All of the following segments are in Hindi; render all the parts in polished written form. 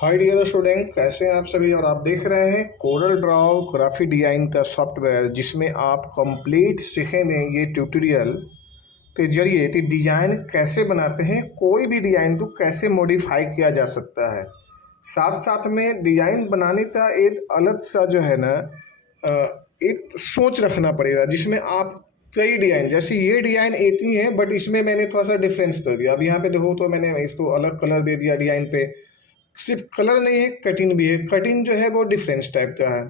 हाय डियर स्टूडेंट, कैसे हैं आप सभी। और आप देख रहे हैं कोरल ड्रॉ ग्राफिक डिजाइन का सॉफ्टवेयर, जिसमें आप कंप्लीट सीखेंगे ये ट्यूटोरियल के जरिए कि डिजाइन कैसे बनाते हैं, कोई भी डिजाइन को कैसे मॉडिफाई किया जा सकता है। साथ साथ में डिजाइन बनाने का एक अलग सा जो है ना एक सोच रखना पड़ेगा, जिसमें आप कई डिजाइन, जैसे ये डिजाइन एक ही है बट इसमें मैंने थोड़ा सा डिफरेंस कर दिया। अब यहाँ पे देखो तो मैंने इसको अलग कलर दे दिया डिजाइन पे। सिर्फ कलर नहीं है, कटिंग भी है। कटिंग जो है वो डिफरेंस टाइप का है।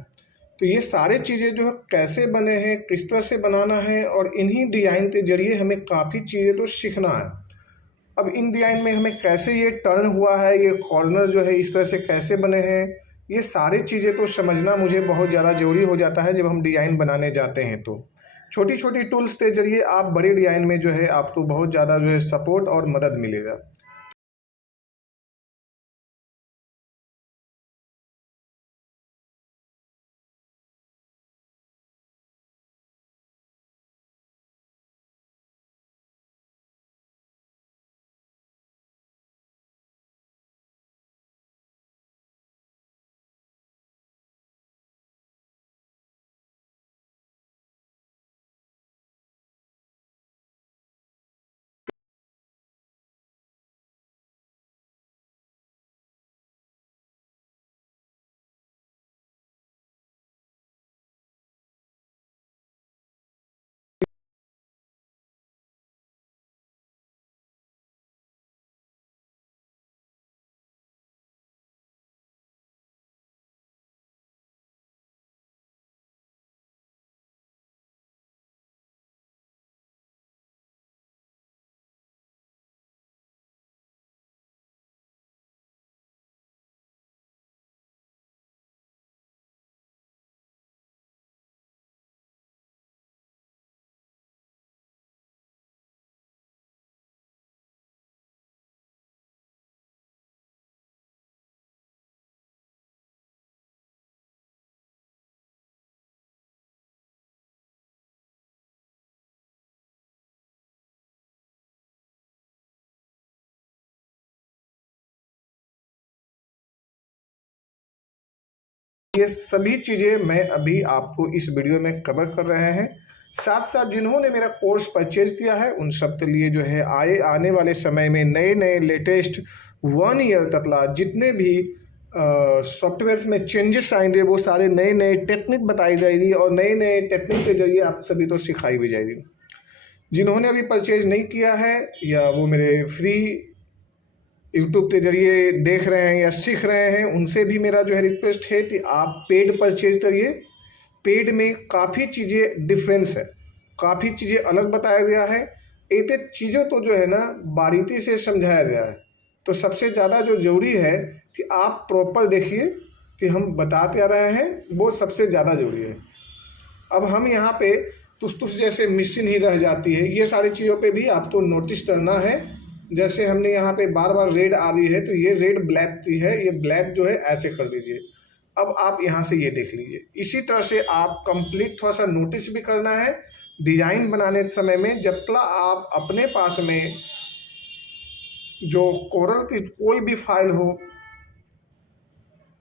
तो ये सारे चीज़ें जो है कैसे बने हैं, किस तरह से बनाना है, और इन्हीं डिज़ाइन के जरिए हमें काफ़ी चीज़ें तो सीखना है। अब इन डिज़ाइन में हमें कैसे ये टर्न हुआ है, ये कॉर्नर जो है इस तरह से कैसे बने हैं, ये सारी चीज़ें तो समझना मुझे बहुत ज़्यादा ज़रूरी हो जाता है जब हम डिज़ाइन बनाने जाते हैं। तो छोटी छोटी टूल्स के जरिए आप बड़े डिज़ाइन में जो है आपको बहुत ज़्यादा जो है सपोर्ट और मदद मिलेगा। ये सभी चीज़ें मैं अभी आपको इस वीडियो में कवर कर रहे हैं। साथ साथ जिन्होंने मेरा कोर्स परचेज किया है उन सब के लिए जो है आने वाले समय में नए नए लेटेस्ट 1 ईयर तक जितने भी सॉफ्टवेयर में चेंजेस आएंगे, वो सारे नए नए टेक्निक बताई जाएगी और नए नए टेक्निक के जरिए आप सभी तो सिखाई भी जाएगी। जिन्होंने अभी परचेज नहीं किया है या वो मेरे फ्री यूट्यूब के जरिए देख रहे हैं या सीख रहे हैं, उनसे भी मेरा जो है रिक्वेस्ट है कि आप पेड परचेज करिए। पेड में काफ़ी चीज़ें डिफरेंस है, काफ़ी चीज़ें अलग बताया गया है। एक एक चीज़ों तो जो है ना बारीकी से समझाया गया है। तो सबसे ज़्यादा जो ज़रूरी है कि आप प्रॉपर देखिए कि हम बता क्या रहे हैं, वो सबसे ज़्यादा ज़रूरी है। अब हम यहाँ पे तुस तुस जैसे मिसिंग ही रह जाती है, ये सारी चीज़ों पे भी आपको नोटिस करना है। जैसे हमने यहाँ पे बार बार रेड आ रही है, तो ये रेड ब्लैक की है, ये ब्लैक जो है ऐसे कर दीजिए। अब आप यहाँ से ये देख लीजिए। इसी तरह से आप कंप्लीट थोड़ा सा नोटिस भी करना है डिज़ाइन बनाने के समय में। जब तक आप अपने पास में जो कोरल की कोई भी फाइल हो,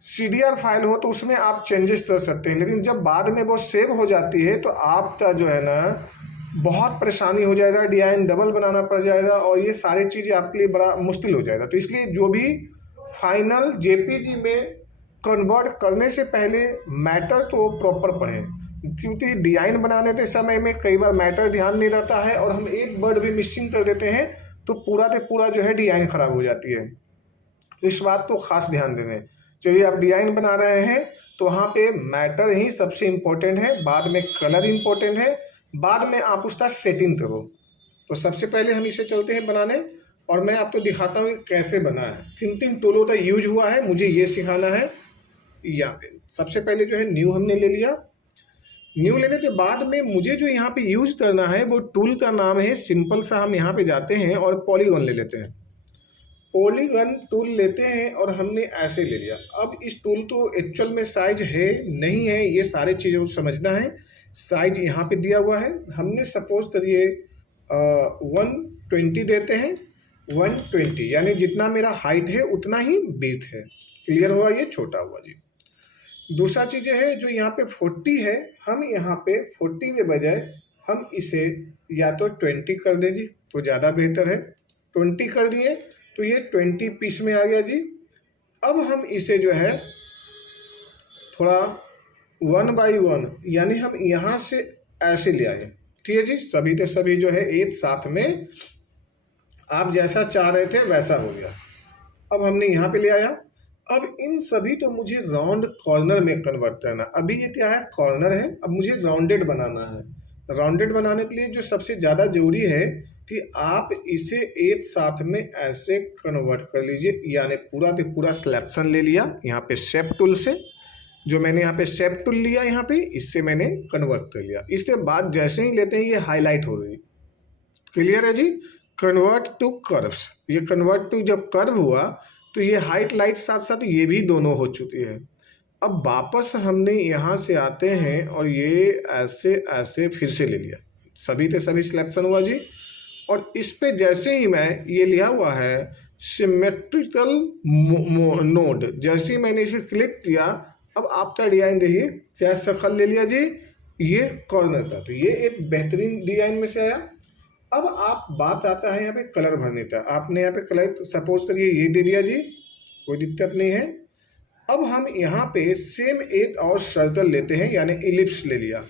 CDR फाइल हो, तो उसमें आप चेंजेस कर सकते हैं, लेकिन जब बाद में वो सेव हो जाती है तो आपका जो है ना बहुत परेशानी हो जाएगा, डिज़ाइन डबल बनाना पड़ जाएगा और ये सारी चीज़ें आपके लिए बड़ा मुश्किल हो जाएगा। तो इसलिए जो भी फाइनल JPG में कन्वर्ट करने से पहले मैटर तो प्रॉपर पढ़ें, क्योंकि डिज़ाइन बनाने के समय में कई बार मैटर ध्यान नहीं रहता है और हम एक वर्ड भी मिसिंग कर देते हैं तो पूरा के पूरा जो है डिज़ाइन ख़राब हो जाती है। तो इस बात को खास ध्यान दें। चलिए, आप डिज़ाइन बना रहे हैं तो वहाँ पे मैटर ही सबसे इम्पोर्टेंट है, बाद में कलर इम्पोर्टेंट है, बाद में आप उसका सेटिंग करो। तो सबसे पहले हम इसे चलते हैं बनाने और मैं आपको दिखाता हूँ कैसे बना है। किन टूलों का यूज हुआ है मुझे ये सिखाना है। यहाँ पे सबसे पहले जो है न्यू हमने ले लिया। न्यू लेने के बाद में मुझे जो यहाँ पे यूज करना है वो टूल का नाम है सिंपल सा। हम यहाँ पे जाते हैं और पॉलीगॉन ले लेते हैं। पॉलीगन टूल लेते हैं और हमने ऐसे ले लिया। अब इस टूल तो एक्चुअल में साइज है नहीं है, ये सारे चीज़ों को समझना है। साइज यहाँ पे दिया हुआ है, हमने सपोज करिए 120 देते हैं। 120 यानी जितना मेरा हाइट है उतना ही विड्थ है, क्लियर हुआ, ये छोटा हुआ जी। दूसरा चीज़ है जो यहाँ पे 40 है, हम यहाँ पे 40 के बजाय हम इसे या तो 20 कर दें जी, तो ज़्यादा बेहतर है। 20 कर दिए तो ये 20 पीस में आ गया जी। अब हम इसे जो है थोड़ा 1 बाई 1 यानी हम यहाँ से ऐसे ले आए, ठीक है जी। सभी के सभी जो है एक साथ में आप जैसा चाह रहे थे वैसा हो गया। अब हमने यहाँ पे ले आया। अब इन सभी तो मुझे राउंड कॉर्नर में कन्वर्ट करना। अभी ये क्या है, कॉर्नर है, अब मुझे राउंडेड बनाना है। राउंडेड बनाने के लिए जो सबसे ज़्यादा जरूरी है कि आप इसे एक साथ में ऐसे कन्वर्ट कर लीजिए, यानी पूरा तो पूरा सिलेक्शन ले लिया यहाँ पे शेप टूल से। जो मैंने यहाँ पे शेप टूल लिया, यहाँ पे इससे मैंने कन्वर्ट कर लिया। इसके बाद जैसे ही लेते हैं ये हाईलाइट हो रही। क्लियर है जी। कन्वर्ट टू कर्व्स, ये कन्वर्ट टू जब कर्व हुआ तो ये हाइट लाइट साथ साथ ये भी दोनों हो चुकी है। अब वापस हमने यहाँ से आते हैं और ये ऐसे ऐसे फिर से ले लिया, सभी के सभी सिलेक्शन हुआ जी। और इस पे जैसे ही मैं ये लिया हुआ है सिमेट्रिकल नोड, जैसे ही मैंने इसे क्लिक किया, अब आपका डिजाइन देखिए क्या शक्ल ले लिया जी, ये कॉर्नर था। तो ये एक बेहतरीन डिजाइन में से आया। अब आप बात आता है यहाँ पे कलर भरने का। आपने यहाँ पे कलर सपोज करिए ये दे दिया जी, कोई दिक्कत नहीं है। अब हम यहाँ पे सेम एक और सर्कल लेते हैं, यानी इलिप्स ले लिया।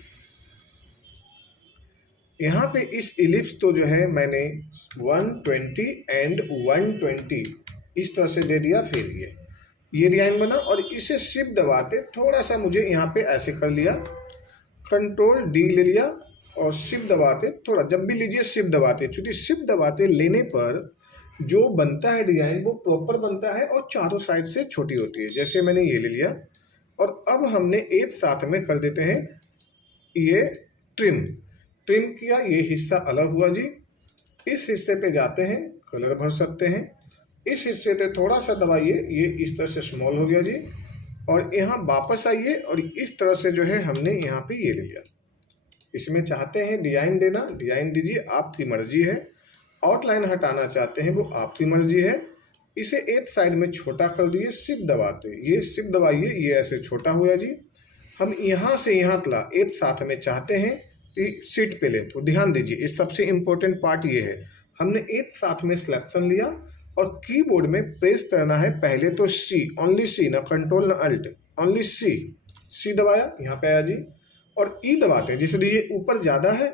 यहाँ पे इस इलिप्स तो जो है मैंने 120 एंड 120 इस तरह से दे दिया। फिर ये डिजाइन बना और इसे शिफ्ट दबाते थोड़ा सा मुझे यहाँ पे ऐसे कर लिया, कंट्रोल डी ले लिया और शिफ्ट दबाते थोड़ा, जब भी लीजिए शिफ्ट दबाते, क्योंकि शिफ्ट दबाते लेने पर जो बनता है डिजाइन वो प्रॉपर बनता है और चारों साइड से छोटी होती है। जैसे मैंने ये ले लिया और अब हमने एक साथ में कर देते हैं ये ट्रिम किया, ये हिस्सा अलग हुआ जी। इस हिस्से पे जाते हैं, कलर भर सकते हैं। इस हिस्से पे थोड़ा सा दबाइए, ये इस तरह से स्मॉल हो गया जी। और यहाँ वापस आइए और इस तरह से जो है हमने यहाँ पे ये ले लिया। इसमें चाहते हैं डिजाइन देना, डिजाइन दीजिए, आपकी मर्जी है। आउटलाइन हटाना चाहते हैं वो आपकी मर्जी है। इसे एक साइड में छोटा कर दिए, शिफ्ट दबाते, ये शिफ्ट दबाइए, ये ऐसे छोटा हुआ जी। हम यहाँ से यहाँ तला एक साथ में चाहते हैं कि सीट पे ले, तो ध्यान दीजिए इस सबसे इम्पोर्टेंट पार्ट ये है, हमने एक साथ में सिलेक्शन लिया और कीबोर्ड में प्रेस करना है पहले तो सी, ओनली सी, ना कंट्रोल ना अल्ट, ओनली सी दबाया, यहाँ पे आया जी। और ई दबाते हैं, जिसलिए ये ऊपर ज़्यादा है,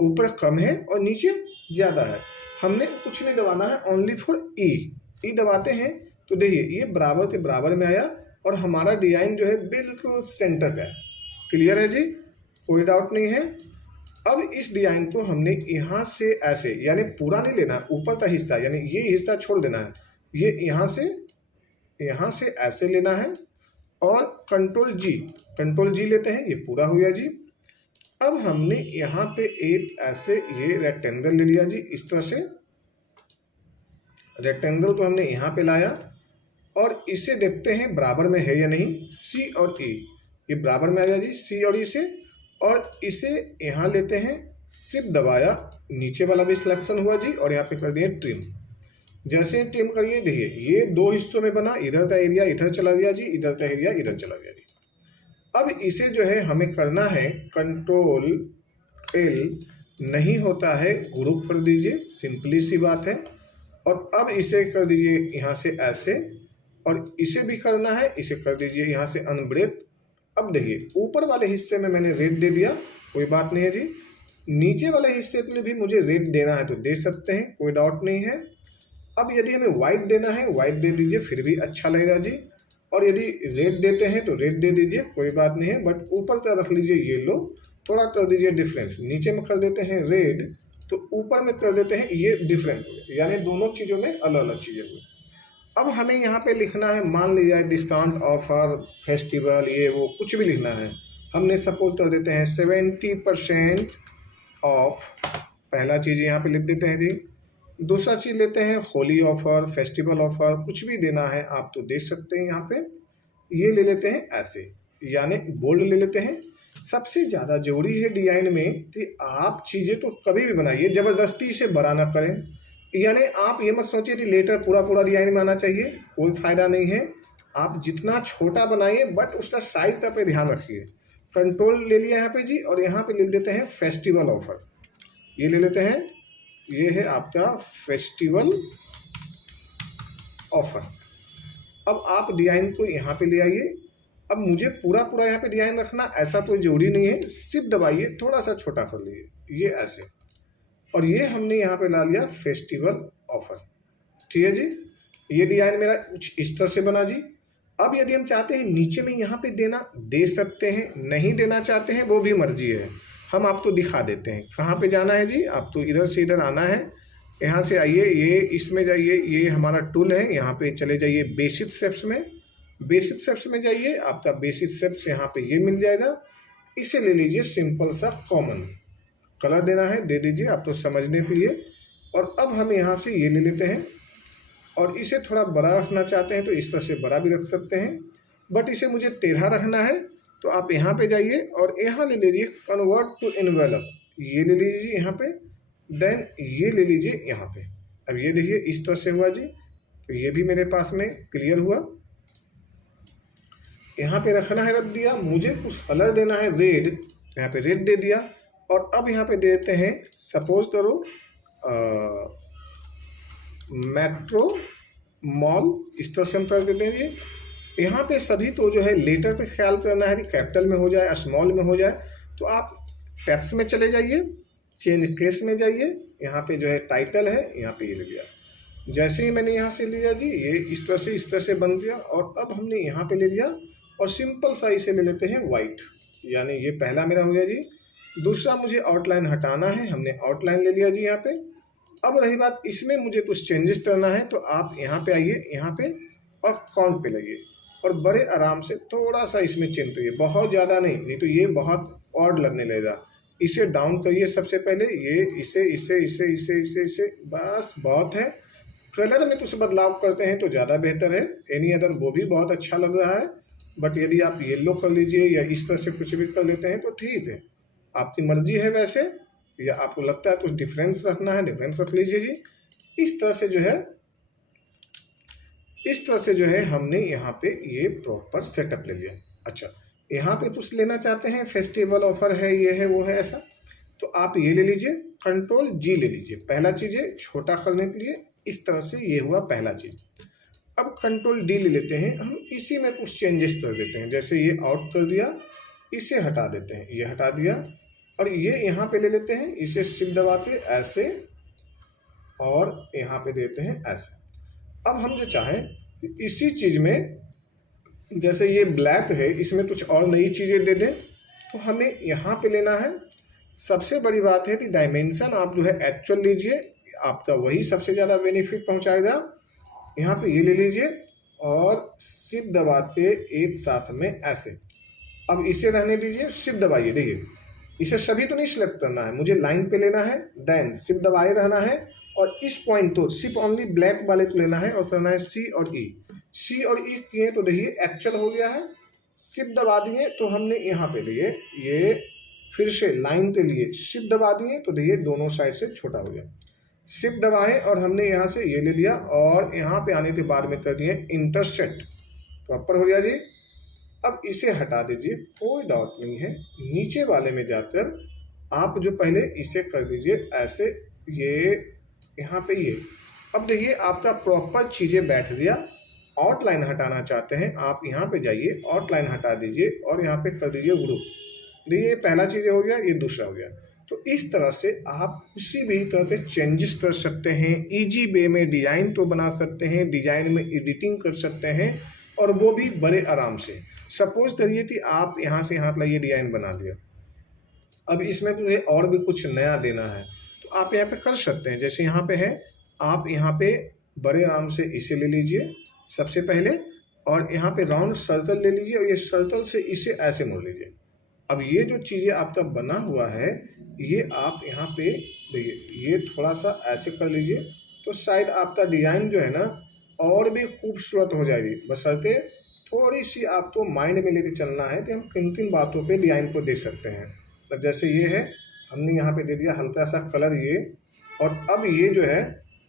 ऊपर कम है और नीचे ज़्यादा है। हमने कुछ नहीं दबाना है, ओनली फॉर ई दबाते हैं तो देखिए ये बराबर के बराबर में आया और हमारा डिजाइन जो है बिल्कुल सेंटर पे है। क्लियर है जी, कोई डाउट नहीं है। अब इस डिजाइन को हमने यहाँ से ऐसे, यानी पूरा नहीं लेना, ऊपर का हिस्सा यानी ये हिस्सा छोड़ देना है, ये यहाँ से ऐसे लेना है और कंट्रोल जी लेते हैं, ये पूरा हो गया जी। अब हमने यहाँ पे एक ऐसे ये रेक्टेंगल ले लिया जी, इस तरह से रेक्टेंगल को हमने यहाँ पे लाया और इसे देखते हैं बराबर में है या नहीं। सी और ई, ये बराबर में आ गया जी, सी और ई से। और इसे यहाँ लेते हैं, शिफ्ट दबाया, नीचे वाला भी सिलेक्शन हुआ जी और यहाँ पे कर दिए ट्रिम। जैसे ट्रिम करिए देखिए ये दो हिस्सों में बना, इधर का एरिया इधर चला गया जी, इधर का एरिया इधर चला गया जी। अब इसे जो है हमें करना है कंट्रोल एल, नहीं होता है ग्रुप कर दीजिए, सिंपली सी बात है। और अब इसे कर दीजिए यहाँ से ऐसे और इसे भी करना है, इसे कर दीजिए यहाँ से अनब्रेक। अब देखिए ऊपर वाले हिस्से में मैंने रेड दे दिया, कोई बात नहीं है जी। नीचे वाले हिस्से के लिए भी मुझे रेड देना है तो दे सकते हैं, कोई डाउट नहीं है। अब यदि हमें वाइट देना है, वाइट दे दीजिए, फिर भी अच्छा लगेगा जी। और यदि रेड देते हैं तो रेड दे दीजिए, कोई बात नहीं है। बट ऊपर का रख लीजिए येलो, थोड़ा कर दीजिए डिफरेंस। नीचे में कर देते हैं रेड तो ऊपर में कर देते हैं ये डिफरेंट हो गया, यानी दोनों चीज़ों में अलग अलग चीज़ें हुई। अब हमें यहाँ पे लिखना है, मान लीजिए डिस्काउंट ऑफर फेस्टिवल ये वो कुछ भी लिखना है। हमने सपोज कर देते हैं 70% ऑफ, पहला चीज़ यहाँ पे लिख देते हैं जी। दूसरा चीज़ लेते हैं होली ऑफर, फेस्टिवल ऑफर, कुछ भी देना है आप तो दे सकते हैं। यहाँ पे ये ले लेते हैं ऐसे, यानी बोल्ड ले लेते हैं। सबसे ज़्यादा जरूरी है डिजाइन में कि आप चीज़ें तो कभी भी बनाइए, ज़बरदस्ती से बड़ा ना करें। यानी आप ये मत सोचिए कि लेटर पूरा डिजाइन में आना चाहिए, कोई फ़ायदा नहीं है। आप जितना छोटा बनाइए बट उसका साइज का पे ध्यान रखिए। कंट्रोल ले लिया यहाँ पे जी, और यहाँ पे लिख देते हैं फेस्टिवल ऑफर। ये ले लेते हैं, ये है आपका फेस्टिवल ऑफर। अब आप डिजाइन को यहाँ पे ले आइए। अब मुझे पूरा पूरा यहाँ पे डिजाइन रखना ऐसा कोई जरूरी नहीं है, सिर्फ दबाइए, थोड़ा सा छोटा कर लीजिए, ये ऐसे। और ये हमने यहाँ पे ला लिया फेस्टिवल ऑफर। ठीक है जी, ये डिजाइन मेरा कुछ इस तरह से बना जी। अब यदि हम चाहते हैं नीचे में यहाँ पे देना, दे सकते हैं, नहीं देना चाहते हैं वो भी मर्जी है। हम आपको दिखा देते हैं कहाँ पे जाना है जी। आप तो इधर से इधर आना है, यहाँ से आइए, ये इसमें जाइए, ये हमारा टूल है, यहाँ पे चले जाइए बेसिक शेप्स में। बेसिक शेप्स में जाइए, आपका बेसिक शेप्स यहाँ पे ये मिल जाएगा। इसे ले लीजिए, सिंपल सा कॉमन कलर देना है दे दीजिए, आप तो समझने के लिए। और अब हम यहाँ से ये ले लेते हैं, और इसे थोड़ा बड़ा रखना चाहते हैं तो इस तरह से बड़ा भी रख सकते हैं, बट इसे मुझे टेढ़ा रखना है तो आप यहाँ पे जाइए और यहाँ ले लीजिए कन्वर्ट टू एनवेलप, ये ले लीजिए यहाँ पे, देन ये ले लीजिए यहाँ पे। अब ये देखिए इस तरह से हुआ जी, तो ये भी मेरे पास में क्लियर हुआ। यहाँ पे रखना है, रख दिया। मुझे कुछ कलर देना है रेड, यहाँ पे रेड दे दिया। और अब यहाँ पे देते हैं, सपोज करो मेट्रो मॉल, इस तरह से हम कर देते हैं जी। यहाँ पे सभी तो जो है लेटर पे ख्याल करना है कि कैपिटल में हो जाए, स्मॉल में हो जाए। तो आप टेक्स्ट में चले जाइए, चेंज केस में जाइए, यहाँ पे जो है टाइटल है, यहाँ पे ये ले लिया। जैसे ही मैंने यहाँ से लिया जी, ये इस तरह से बन गया। और अब हमने यहाँ पे ले लिया और सिंपल सा इसे ले लेते हैं वाइट, यानी ये पहला मेरा हो गया जी। दूसरा मुझे आउटलाइन हटाना है, हमने आउटलाइन ले लिया जी यहाँ पे। अब रही बात, इसमें मुझे कुछ चेंजेस करना है तो आप यहाँ पे आइए, यहाँ पे और काउंट पे लगिए और बड़े आराम से थोड़ा सा इसमें चेंज करिए, बहुत ज़्यादा नहीं तो ये बहुत ऑड लगने लगेगा। इसे डाउन करिए सबसे पहले, ये इसे इसे इसे इसे इसे इसे, बस बहुत है। कलर में कुछ बदलाव करते हैं तो ज़्यादा बेहतर है, एनी अदर वो भी बहुत अच्छा लग रहा है। बट यदि आप येलो कर लीजिए या इस तरह से कुछ भी कर लेते हैं तो ठीक है, आपकी मर्जी है वैसे, या आपको लगता है कुछ डिफरेंस रखना है डिफरेंस रख लीजिए जी। इस तरह से जो है हमने यहाँ पे ये प्रॉपर सेटअप ले लिया। अच्छा, यहाँ पे कुछ लेना चाहते हैं, फेस्टिवल ऑफर है, ये है वो है ऐसा, तो आप ये ले लीजिए, कंट्रोल जी ले लीजिए। पहला चीज़ है छोटा करने के लिए, इस तरह से ये हुआ पहला चीज़। अब कंट्रोल डी ले लेते हैं, हम इसी में कुछ चेंजेस कर देते हैं। जैसे ये आउट कर दिया, इसे हटा देते हैं, ये हटा दिया, और ये यहाँ पे ले लेते हैं, इसे शिफ्ट दबाते ऐसे और यहाँ पे देते हैं ऐसे। अब हम जो चाहें इसी चीज़ में, जैसे ये ब्लैक है, इसमें कुछ और नई चीज़ें दे दें तो हमें यहाँ पे लेना है। सबसे बड़ी बात है कि डायमेंशन आप जो है एक्चुअल लीजिए, आपका वही सबसे ज़्यादा बेनिफिट पहुँचाएगा। यहाँ पे ये ले लीजिए और शिफ्ट दबाते एक साथ में ऐसे। अब इसे रहने दीजिए, शिफ्ट दबाइए, देखिए इसे सभी तो नहीं सिलेक्ट करना है, मुझे लाइन पे लेना है, देन शिफ्ट दबाए रहना है। और इस पॉइंट तो सिर्फ ओनली ब्लैक वाले को लेना है और करना है सी और ई। सी और ई किए तो देखिए एक्चुअल हो गया है। शिफ्ट दबा दिए तो हमने यहाँ पे लिए, ये फिर से लाइन पे लिए, शिफ्ट दबा दिए तो देखिए दोनों साइड से छोटा हो गया। शिफ्ट दबाए और हमने यहाँ से ये ले लिया और यहाँ पे आने के बाद में कर दिए इंटरसेक्ट, प्रॉपर हो गया जी। अब इसे हटा दीजिए, कोई डाउट नहीं है। नीचे वाले में जाकर आप जो पहले इसे कर दीजिए ऐसे, ये यहाँ पे ये। अब देखिए आपका प्रॉपर चीज़ें बैठ गया। आउटलाइन हटाना चाहते हैं आप यहाँ पे जाइए, आउटलाइन हटा दीजिए और यहाँ पे कर दीजिए ग्रुप। देखिए पहला चीज़ हो गया, ये दूसरा हो गया। तो इस तरह से आप किसी भी तरह के चेंजेस कर सकते हैं, इजी वे में डिज़ाइन तो बना सकते हैं, डिज़ाइन में एडिटिंग कर सकते हैं, और वो भी बड़े आराम से। सपोज करिए कि आप यहाँ से यहाँ लाइए डिज़ाइन बना दिया, अब इसमें मुझे और भी कुछ नया देना है तो आप यहाँ पे कर सकते हैं। जैसे यहाँ पे है, आप यहाँ पे बड़े आराम से इसे ले लीजिए सबसे पहले, और यहाँ पे राउंड सर्कल ले लीजिए और ये सर्कल से इसे ऐसे मोड़ लीजिए। अब ये जो चीज़ें आपका बना हुआ है, ये आप यहाँ पे देखिए, ये थोड़ा सा ऐसे कर लीजिए तो शायद आपका डिज़ाइन जो है ना और भी खूबसूरत हो जाएगी। बशर्ते थोड़ी सी आपको माइंड में लेके चलना है कि हम किन किन बातों पे डिज़ाइन को दे सकते हैं। अब जैसे ये है, हमने यहाँ पे दे दिया हल्का सा कलर ये, और अब ये जो है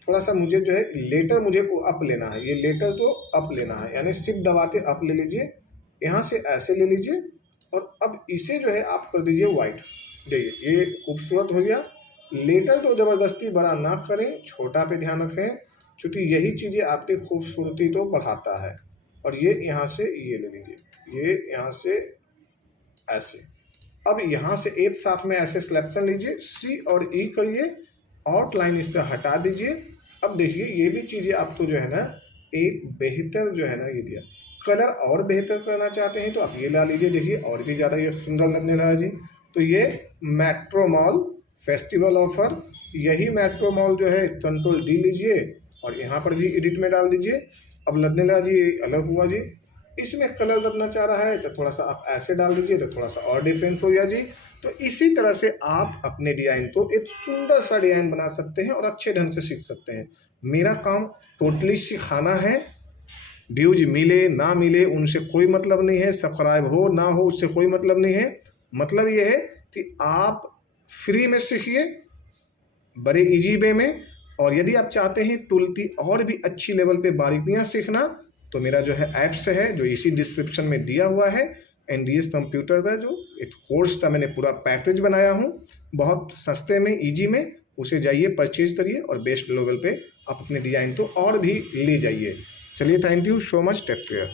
थोड़ा सा मुझे जो है लेटर मुझे को अप लेना है, ये लेटर तो अप लेना है, यानी शिफ्ट दबा के अप ले लीजिए, यहाँ से ऐसे ले लीजिए और अब इसे जो है आप कर दीजिए वाइट। देखिए ये खूबसूरत हो गया। लेटर तो ज़बरदस्ती बड़ा ना करें, छोटा पे ध्यान रखें, क्योंकि यही चीज़ें आपकी खूबसूरती तो बढ़ाता है। और ये यहाँ से ये ले लीजिए, ये यहाँ से ऐसे। अब यहाँ से एक साथ में ऐसे सिलेक्शन लीजिए, सी और ई करिए, आउटलाइन इस तरह हटा दीजिए। अब देखिए ये भी चीज़ें आपको जो है ना एक बेहतर जो है ना ये दिया। कलर और बेहतर करना चाहते हैं तो आप ये ला लीजिए, देखिए और भी ज़्यादा ये सुंदर लगने लगा जी। तो ये मेट्रो मॉल फेस्टिवल ऑफर, यही मेट्रो मॉल जो है कंट्रोल डी लीजिए और यहाँ पर भी एडिट में डाल दीजिए। अब लगने लगा जी ये अलग हुआ जी। इसमें कलर बदलना चाह रहा है तो थोड़ा सा आप ऐसे डाल दीजिए तो थोड़ा सा और डिफरेंस हो गया जी। तो इसी तरह से आप अपने डिज़ाइन को एक सुंदर सा डिज़ाइन बना सकते हैं और अच्छे ढंग से सीख सकते हैं। मेरा काम टोटली सिखाना है, व्यूज मिले ना मिले उनसे कोई मतलब नहीं है, सब्सक्राइब हो ना हो उससे कोई मतलब नहीं है। मतलब ये है कि आप फ्री में सीखिए बड़े इजी वे में। और यदि आप चाहते हैं तुलती और भी अच्छी लेवल पे बारीकियां सीखना तो मेरा जो है ऐप्स है जो इसी डिस्क्रिप्शन में दिया हुआ है, NDS कंप्यूटर का जो एक कोर्स का मैंने पूरा पैकेज बनाया हूँ बहुत सस्ते में इजी में, उसे जाइए परचेज करिए और बेस्ट लेवल पे आप अपने डिज़ाइन तो और भी ले जाइए। चलिए thank you so much, take care.